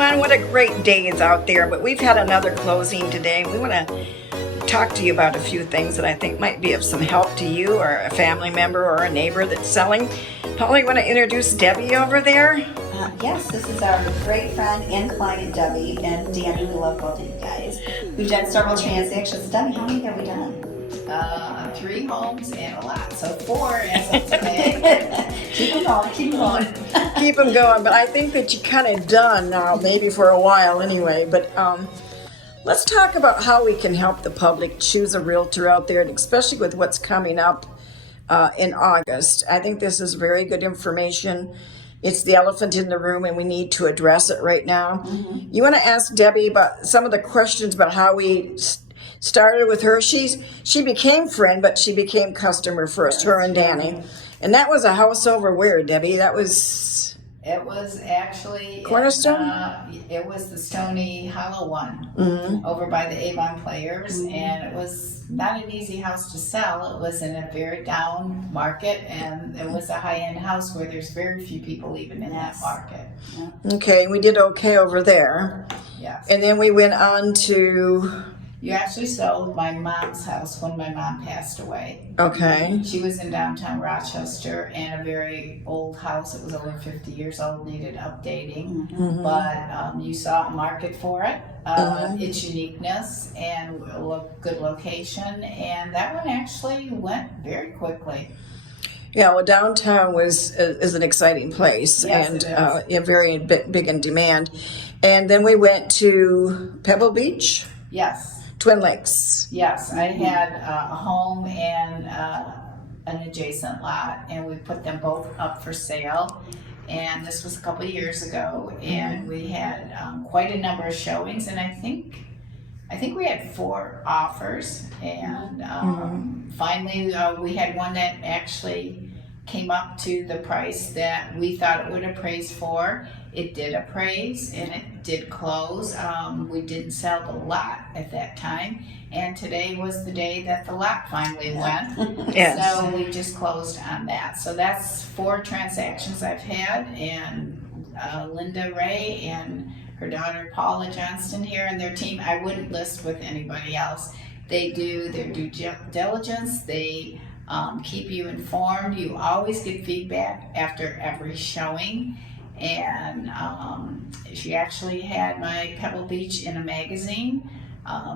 everyone. What a great day is out there. But we've had another closing today. We want to talk to you about a few things that I think might be of some help to you or a family member or a neighbor that's selling. Paul, you want to introduce Debbie over there? Yes, this is our great friend and client, Debbie, and Danny. We love both of you guys. We've done several transactions. Debbie, how many have we done? 3 homes and a lot, so 4 as of today. Keep them going, keep them going. Keep them going, but I think that you're kind of done now, maybe for a while anyway. But let's talk about how we can help the public choose a realtor out there, and especially with what's coming up in August. I think this is very good information. It's the elephant in the room, and we need to address it right now. Mm-hmm. You want to ask Debbie about some of the questions about how we started with her. She became friend, but she became customer first, her and Danny. And that was a house over where, Debbie? That was... It was actually... Cornerstone? It was the Stony Hollow one, over by the Avon Players, and it was not an easy house to sell. It was in a very down market, and it was a high-end house where there's very few people even in that market. Yeah. Okay, we did okay over there. Yes. And then we went on to... You actually sold my mom's house when my mom passed away. Okay. She was in downtown Rochester, and a very old house. It was over 50 years old, needed updating. Mm-hmm. But you saw a market for it, its uniqueness, and good location. And that one actually went very quickly. Yeah, well, downtown is an exciting place, yes, and very big in demand. And then we went to Pebble Beach. Yes. Twin Lakes. Yes, I had a home and an adjacent lot, and we put them both up for sale. And this was a couple of years ago, and we had quite a number of showings. And I think we had 4 offers, and finally we had one that actually came up to the price that we thought it would appraise for. It did appraise, and it did close. We didn't sell the lot at that time, and today was the day that the lot finally went. Yes. So we just closed on that. So that's 4 transactions I've had, and Linda Rea and her daughter Paula Johnston here and their team, I wouldn't list with anybody else. They do their due diligence. They keep you informed. You always get feedback after every showing. And she actually had my Pebble Beach in a magazine.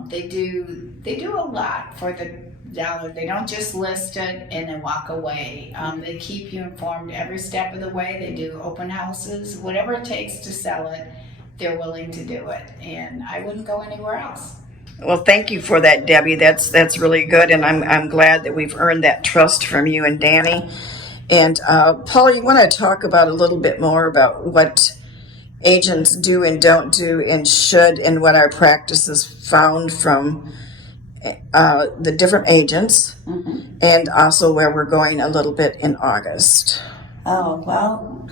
They do a lot for the dollar. They don't just list it and then walk away. They keep you informed every step of the way. They do open houses, whatever it takes to sell it, they're willing to do it. And I wouldn't go anywhere else. Well, thank you for that, Debbie. That's really good, and I'm glad that we've earned that trust from you and Danny. And Paul, you want to talk about a little bit more about what agents do and don't do and should, and what our practices found from the different agents, and also where we're going a little bit in August. Oh, well,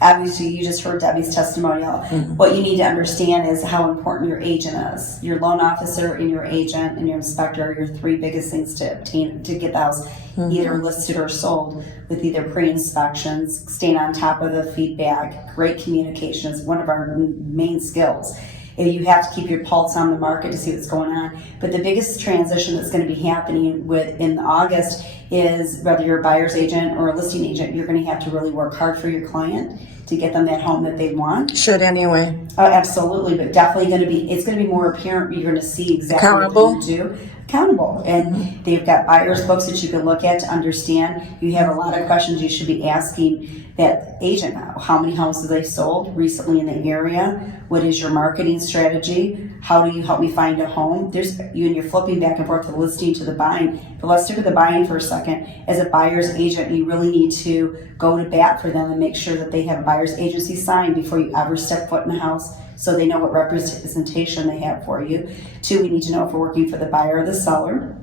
obviously you just heard Debbie's testimonial. What you need to understand is how important your agent is. Your loan officer and your agent and your inspector are your 3 biggest things to obtain to get the house either listed or sold, with either pre-inspections, staying on top of the feedback, great communication is one of our main skills. And you have to keep your pulse on the market to see what's going on. But the biggest transition that's going to be happening in August is, whether you're a buyer's agent or a listing agent, you're going to have to really work hard for your client to get them that home that they want. Should anyway. Oh, absolutely, but definitely it's going to be more apparent. You're going to see exactly accountable. What you do. Accountable. And they've got buyer's books that you can look at to understand. You have a lot of questions you should be asking that agent. How many houses they sold recently in the area? What is your marketing strategy? How do you help me find a home? You're flipping back and forth, the listing to the buying. But let's stick with the buying for a second. As a buyer's agent, you really need to go to bat for them and make sure that they have a buyer's agency signed before you ever step foot in the house, so they know what representation they have for you. 2, we need to know if we're working for the buyer or the seller.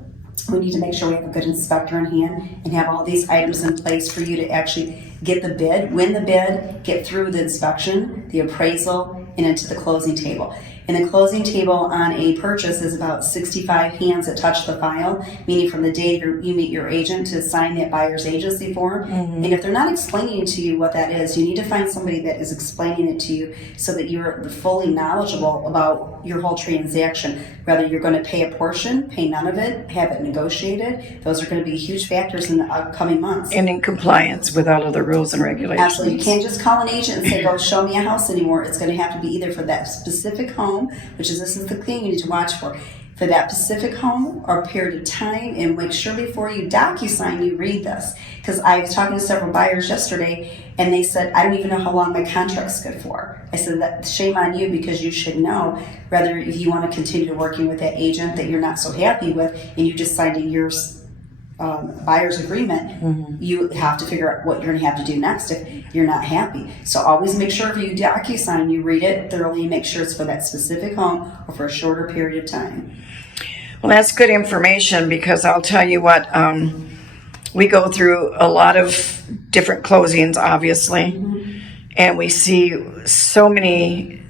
We need to make sure we have a good inspector in hand and have all these items in place for you to actually get the bid, win the bid, get through the inspection, the appraisal, and into the closing table. And the closing table on a purchase is about 65 hands that touch the file, meaning from the day you meet your agent to sign that buyer's agency form. And if they're not explaining to you what that is, you need to find somebody that is explaining it to you so that you're fully knowledgeable about your whole transaction. Whether you're going to pay a portion, pay none of it, have it negotiated, those are going to be huge factors in the upcoming months. And in compliance with all of the rules and regulations. Absolutely. You can't just call an agent and say, go show me a house anymore. It's going to have to be either for that specific home, which is this is the thing you need to watch for that specific home or period of time, and make sure before you DocuSign you read this. Because I was talking to several buyers yesterday and they said, I don't even know how long my contract's good for. I said, that shame on you, because you should know whether if you want to continue working with that agent that you're not so happy with and you just signed a year's buyer's agreement, you have to figure out what you're going to have to do next if you're not happy. So always make sure if you DocuSign, you read it thoroughly and make sure it's for that specific home or for a shorter period of time. Well, that's good information, because I'll tell you what, we go through a lot of different closings, obviously, and we see so many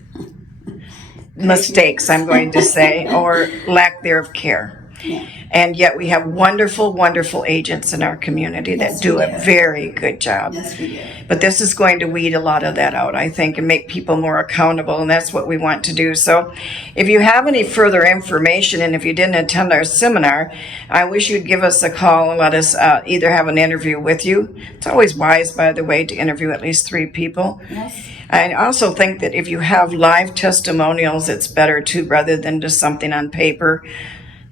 mistakes, I'm going to say, or lack thereof care. Yeah. And yet we have wonderful, wonderful agents in our community that Yes, do we a do. very good job. Yes, we do. But this is going to weed a lot of that out, I think, and make people more accountable, and that's what we want to do. So if you have any further information, and if you didn't attend our seminar, I wish you'd give us a call and let us either have an interview with you. It's always wise, by the way, to interview at least 3 people. Yes. I also think that if you have live testimonials, it's better too, rather than just something on paper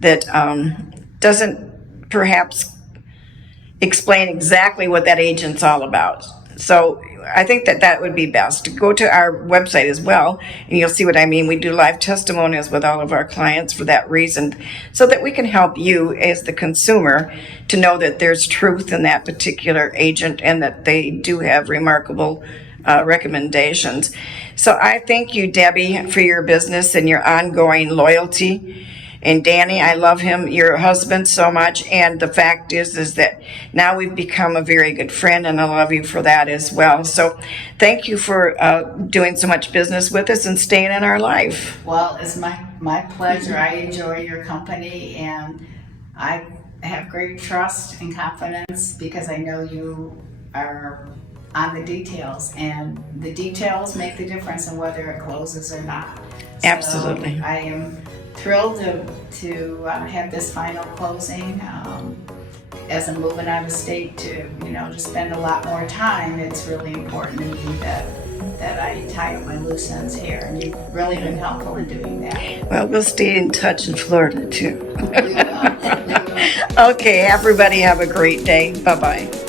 that doesn't perhaps explain exactly what that agent's all about. So I think that would be best. Go to our website as well, and you'll see what I mean. We do live testimonials with all of our clients for that reason, so that we can help you as the consumer to know that there's truth in that particular agent and that they do have remarkable recommendations. So I thank you, Debbie, for your business and your ongoing loyalty. And Danny, I love him, your husband, so much. And the fact is that now we've become a very good friend, and I love you for that as well. So thank you for doing so much business with us and staying in our life. Well, it's my pleasure. I enjoy your company, and I have great trust and confidence because I know you are on the details, and the details make the difference in whether it closes or not. So Absolutely. I am thrilled to have this final closing. As I'm moving out of state to, to spend a lot more time, it's really important to me that I tie up my loose ends here, and you've really been helpful in doing that. Well, we'll stay in touch in Florida too. We will. Okay, everybody have a great day. Bye-bye.